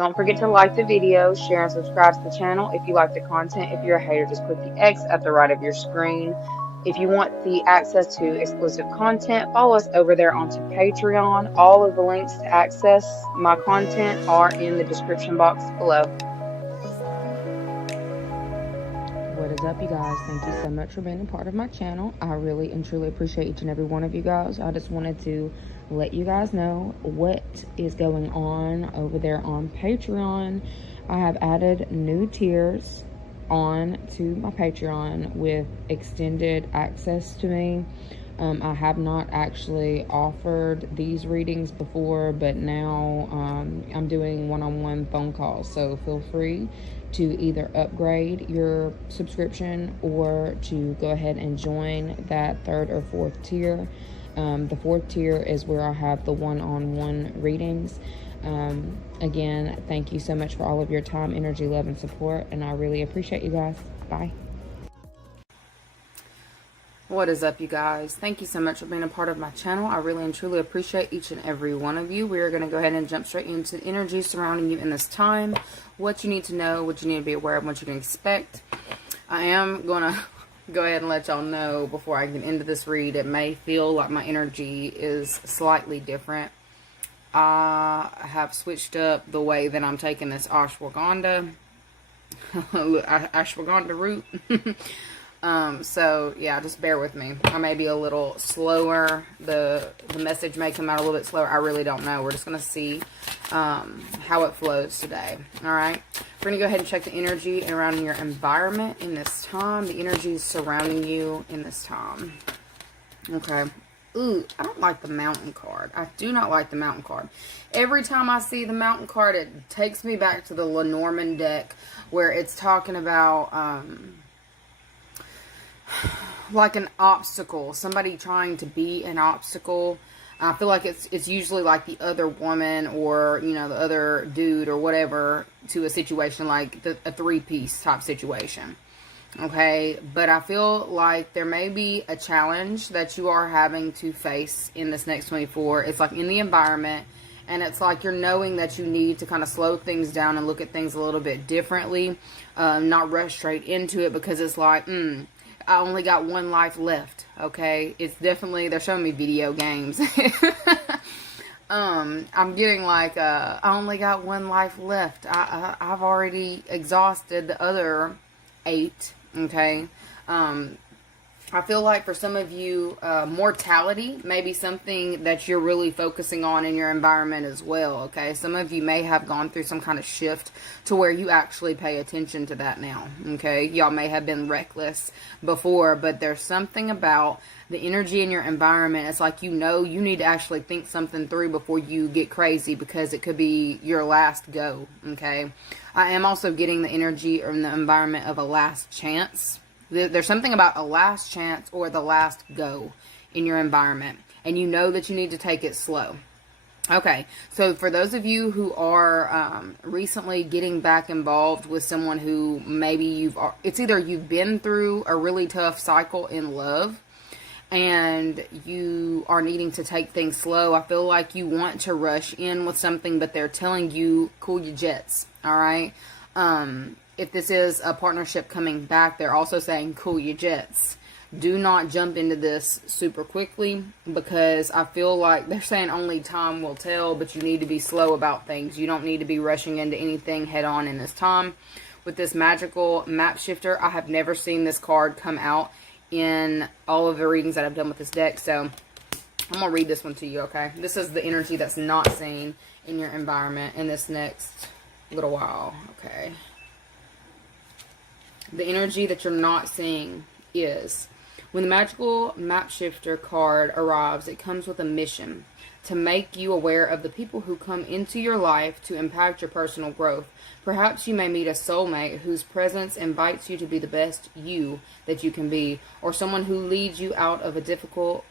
Don't forget to like the video, share and subscribe to the channel if you like the content. If you're a hater, just click the X at the right of your screen. If you want the access to exclusive content, follow us over there onto Patreon. All of the links to access my content are in the description box below. What is up, you guys? Thank you so much for being a part of my channel. I really and truly appreciate each and every one of you guys. I just wanted to let you guys know what is going on over there on Patreon. I have added new tiers on to my Patreon with extended access to me. I have not actually offered these readings before, but now I'm doing one-on-one phone calls. So feel free to either upgrade your subscription or to go ahead and join that third or fourth tier. The fourth tier is where I have the one-on-one readings. Again, thank you so much for all of your time, energy, love, and support, and I really appreciate you guys. Bye. What is up, you guys? Thank you so much for being a part of my channel. I really and truly appreciate each and every one of you. We are going to go ahead and jump straight into the energy surrounding you in this time. What you need to know, what you need to be aware of, what you can expect. I am going to go ahead and let y'all know before I get into this read. It may feel like my energy is slightly different. I have switched up the way that I'm taking this ashwagandha route. So yeah, just bear with me. I may be a little slower. The message may come out a little bit slower. I really don't know. We're just going to see how it flows today. All right. We're going to go ahead and check the energy around your environment in this time. The energy surrounding you in this time. Okay. Ooh, I don't like the mountain card. I do not like the mountain card. Every time I see the mountain card, it takes me back to the Lenormand deck where it's talking about like an obstacle, somebody trying to be an obstacle. I feel like it's usually like the other woman or, you know, the other dude or whatever to a situation like a three-piece type situation. Okay, but I feel like there may be a challenge that you are having to face in this next 24. It's like in the environment, and it's like you're knowing that you need to kind of slow things down and look at things a little bit differently, not rush straight into it, because it's like, I only got one life left. Okay, it's definitely, they're showing me video games. I'm getting like, I only got one life left. I've already exhausted the other 8. Okay. I feel like for some of you, mortality may be something that you're really focusing on in your environment as well, okay? Some of you may have gone through some kind of shift to where you actually pay attention to that now, okay? Y'all may have been reckless before, but there's something about the energy in your environment. It's like, you know, you need to actually think something through before you get crazy, because it could be your last go, okay? I am also getting the energy or the environment of a last chance. There's something about a last chance or the last go in your environment, and you know that you need to take it slow. Okay, so for those of you who are recently getting back involved with someone who maybe it's either you've been through a really tough cycle in love and you are needing to take things slow. I feel like you want to rush in with something, but they're telling you, cool your jets, all right? If this is a partnership coming back, they're also saying, cool your jets. Do not jump into this super quickly, because I feel like they're saying only time will tell, but you need to be slow about things. You don't need to be rushing into anything head on in this time. With this magical map shifter, I have never seen this card come out in all of the readings that I've done with this deck, so I'm going to read this one to you, okay? This is the energy that's not seen in your environment in this next little while, okay? The energy that you're not seeing is, when the magical map shifter card arrives, it comes with a mission to make you aware of the people who come into your life to impact your personal growth. Perhaps you may meet a soulmate whose presence invites you to be the best you that you can be, or someone who leads you out of difficulty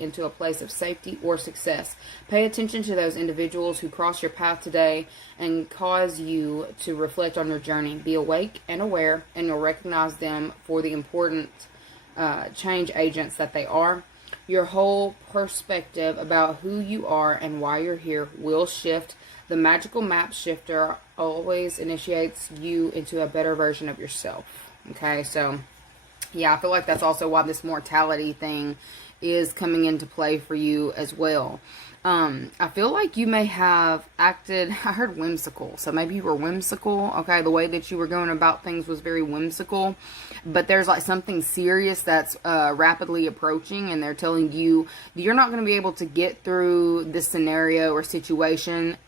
into a place of safety or success. Pay attention to those individuals who cross your path today and cause you to reflect on your journey. Be awake and aware, and you'll recognize them for the important change agents that they are. Your whole perspective about who you are and why you're here will shift. The magical map shifter always initiates you into a better version of yourself. Okay, so yeah, I feel like that's also why this mortality thing is coming into play for you as well. I feel like you may have acted, I heard whimsical, so maybe you were whimsical, okay? The way that you were going about things was very whimsical, but there's like something serious that's rapidly approaching, and they're telling you you're not going to be able to get through this scenario or situation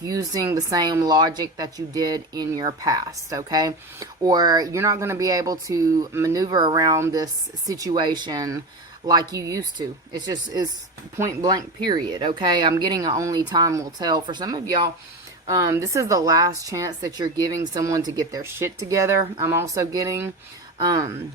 using the same logic that you did in your past, okay? Or you're not going to be able to maneuver around this situation like you used to. It's point blank period, okay? I'm getting a only time will tell. For some of y'all, this is the last chance that you're giving someone to get their shit together. I'm also getting, I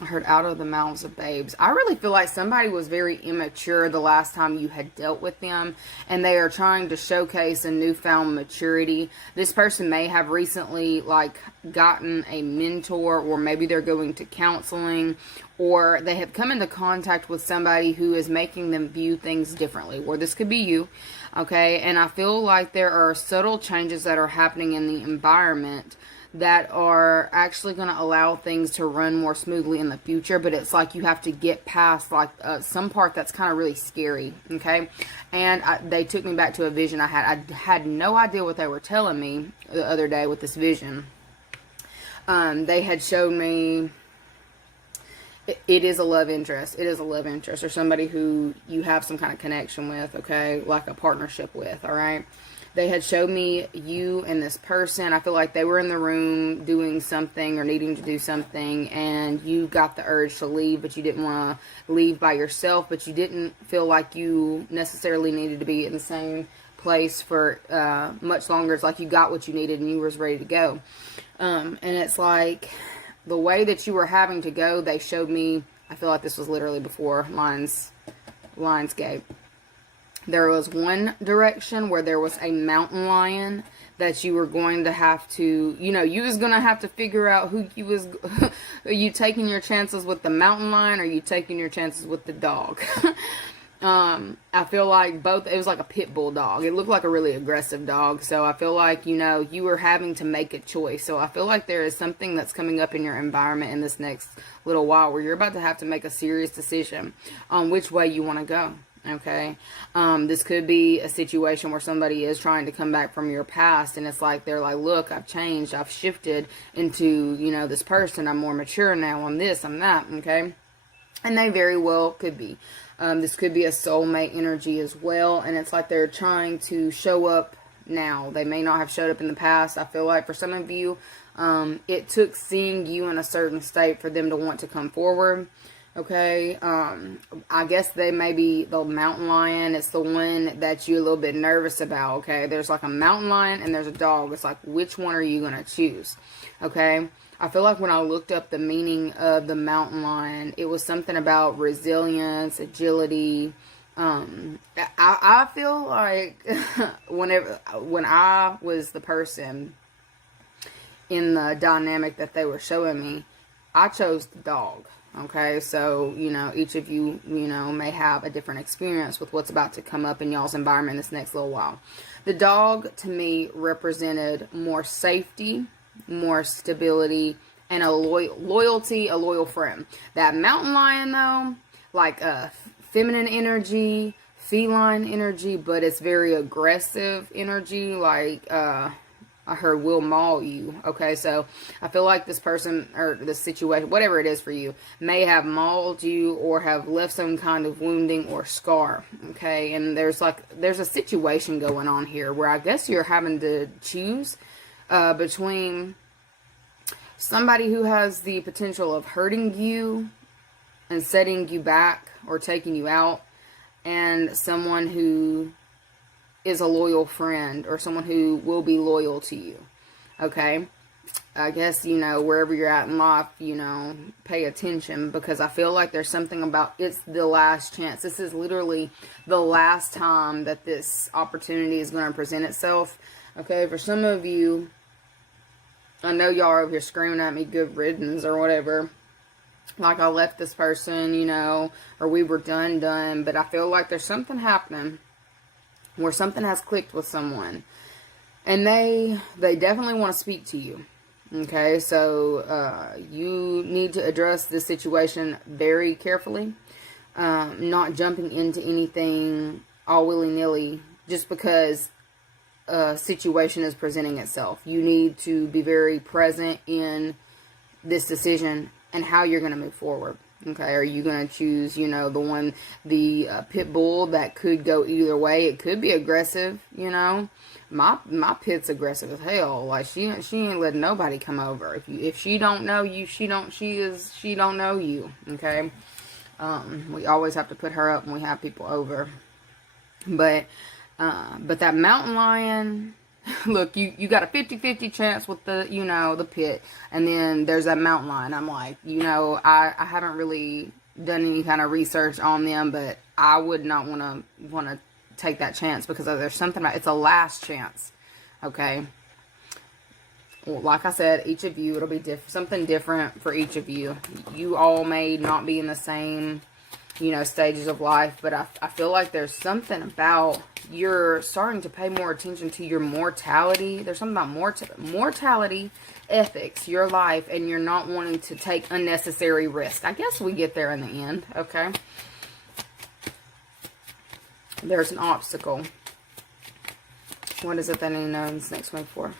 heard out of the mouths of babes. I really feel like somebody was very immature the last time you had dealt with them, and they are trying to showcase a newfound maturity. This person may have recently like gotten a mentor, or maybe they're going to counseling, or they have come into contact with somebody who is making them view things differently, or this could be you, okay? And I feel like there are subtle changes that are happening in the environment that are actually going to allow things to run more smoothly in the future, but it's like you have to get past like some part that's kind of really scary, okay? And they took me back to a vision I had. I had no idea what they were telling me the other day with this vision. They had showed me it is a love interest. It is a love interest, or somebody who you have some kind of connection with, okay? Like a partnership with, all right? They had showed me you and this person. I feel like they were in the room doing something or needing to do something, and you got the urge to leave, but you didn't want to leave by yourself, but you didn't feel like you necessarily needed to be in the same place for much longer. It's like you got what you needed and you was ready to go. And it's like the way that you were having to go, they showed me, I feel like this was literally before Lionsgate. There was one direction where there was a mountain lion that you were going to have to, you know, you was going to have to figure out who you was, are you taking your chances with the mountain lion, or are you taking your chances with the dog? I feel like both, it was like a pit bull dog. It looked like a really aggressive dog. So I feel like, you know, you were having to make a choice. So I feel like there is something that's coming up in your environment in this next little while where you're about to have to make a serious decision on which way you want to go. Okay, this could be a situation where somebody is trying to come back from your past, and it's like they're like, look, I've changed, I've shifted into, you know, this person, I'm more mature now, I'm this, I'm that, okay? And they very well could be. This could be a soulmate energy as well, and it's like they're trying to show up now. They may not have showed up in the past. I feel like for some of you, it took seeing you in a certain state for them to want to come forward. Okay, I guess they may be the mountain lion. It's the one that you're a little bit nervous about, okay? There's like a mountain lion and there's a dog. It's like, which one are you going to choose, okay? I feel like when I looked up the meaning of the mountain lion, it was something about resilience, agility. I feel like when I was the person in the dynamic that they were showing me, I chose the dog. Okay, so, you know, each of you, you know, may have a different experience with what's about to come up in y'all's environment this next little while. The dog, to me, represented more safety, more stability, and a loyalty, a loyal friend. That mountain lion, though, like feminine energy, feline energy, but it's very aggressive energy, like, I heard will maul you. Okay, so I feel like this person or the situation, whatever it is for you, may have mauled you or have left some kind of wounding or scar. Okay, and there's a situation going on here where I guess you're having to choose between somebody who has the potential of hurting you and setting you back or taking you out, and someone who is a loyal friend or someone who will be loyal to you. Okay, I guess, you know, wherever you're at in life, you know, pay attention, because I feel like there's something about, it's the last chance. This is literally the last time that this opportunity is going to present itself. Okay, for some of you, I know y'all are over here screaming at me good riddance or whatever, like I left this person, you know, or we were done, but I feel like there's something happening where something has clicked with someone, and they definitely want to speak to you. Okay, so you need to address this situation very carefully, not jumping into anything all willy-nilly just because a situation is presenting itself. You need to be very present in this decision and how you're going to move forward. Okay, are you going to choose, you know, the pit bull that could go either way? It could be aggressive, you know. My pit's aggressive as hell. Like she ain't letting nobody come over. If she don't know you, she don't know you. Okay, we always have to put her up when we have people over. But that mountain lion. Look, you got a 50-50 chance with the, you know, the pit, and then there's that mountain lion. I'm like, you know, I haven't really done any kind of research on them, but I would not want to take that chance because there's something about it's a last chance. Okay. Well, like I said, each of you, it'll be something different for each of you. You all may not be in the same, you know, stages of life, but I feel like there's something about you're starting to pay more attention to your mortality. There's something about mortality, ethics, your life, and you're not wanting to take unnecessary risk. I guess we get there in the end, okay? There's an obstacle. What is it that I know this next one for?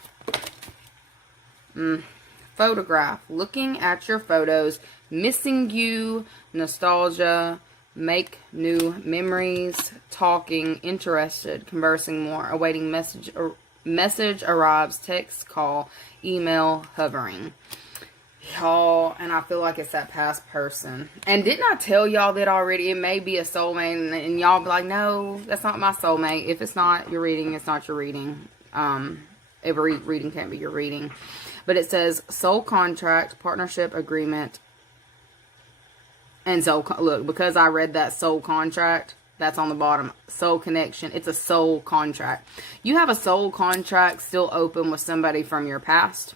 Photograph. Looking at your photos. Missing you. Nostalgia. Make new memories. Talking. Interested. Conversing more. Awaiting message arrives. Text. Call. Email. Hovering. Y'all, and I feel like it's that past person. And didn't I tell y'all that already? It may be a soulmate, and y'all be like, no, that's not my soulmate. If it's not your reading, it's not your reading. Every reading can't be your reading. But it says soul contract, partnership agreement. And so, look, because I read that soul contract, that's on the bottom. Soul connection. It's a soul contract. You have a soul contract still open with somebody from your past.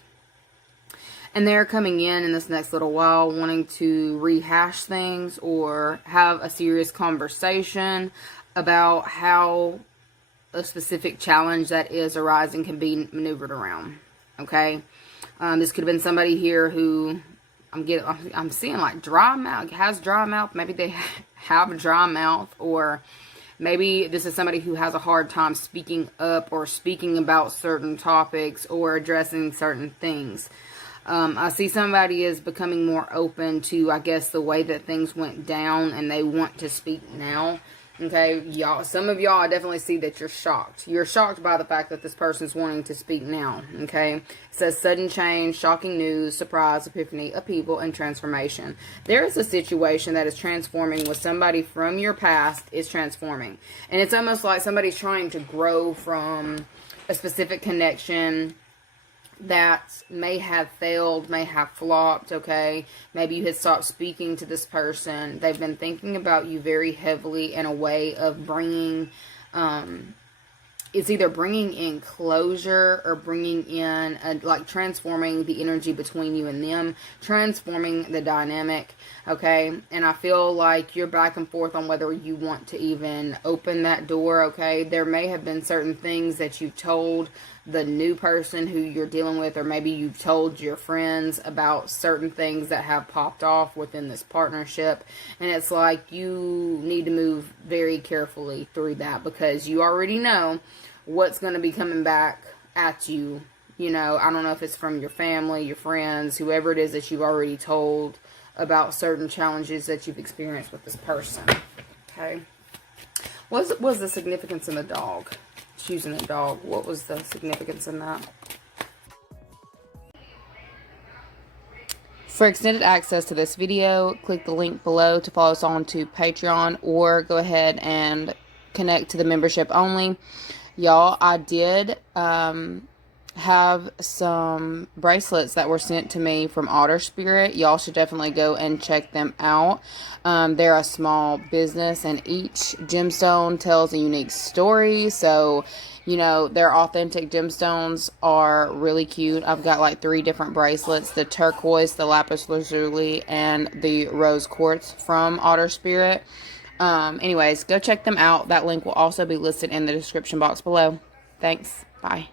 And they're coming in this next little while wanting to rehash things or have a serious conversation about how a specific challenge that is arising can be maneuvered around. Okay? This could have been somebody here who I'm seeing like dry mouth, has dry mouth. Maybe they have a dry mouth, or maybe this is somebody who has a hard time speaking up or speaking about certain topics or addressing certain things. I see somebody is becoming more open to, I guess, the way that things went down, and they want to speak now. Okay, y'all, some of y'all, I definitely see that you're shocked. You're shocked by the fact that this person's wanting to speak now. Okay, it says sudden change, shocking news, surprise, epiphany, upheaval, and transformation. There is a situation that is transforming with somebody from your past is transforming. And it's almost like somebody's trying to grow from a specific connection that may have failed, may have flopped, okay? Maybe you had stopped speaking to this person. They've been thinking about you very heavily in a way of bringing, it's either bringing in closure or bringing in, like transforming the energy between you and them, transforming the dynamic, okay? And I feel like you're back and forth on whether you want to even open that door, okay? There may have been certain things that you've told the new person who you're dealing with, or maybe you've told your friends about certain things that have popped off within this partnership, and it's like you need to move very carefully through that because you already know what's going to be coming back at you. You know, I don't know if it's from your family, your friends, whoever it is that you've already told about certain challenges that you've experienced with this person. Okay, what was the significance in the dog? Choosing a dog. What was the significance in that? For extended access to this video, click the link below to follow us on to Patreon, or go ahead and connect to the membership only. Y'all, I did have some bracelets that were sent to me from Otter Spirit. Y'all should definitely go and check them out. They're a small business, and each gemstone tells a unique story. So, you know, their authentic gemstones are really cute. I've got like 3 different bracelets: the turquoise, the lapis lazuli, and the rose quartz from Otter Spirit. Anyways, go check them out. That link will also be listed in the description box below. Thanks. Bye.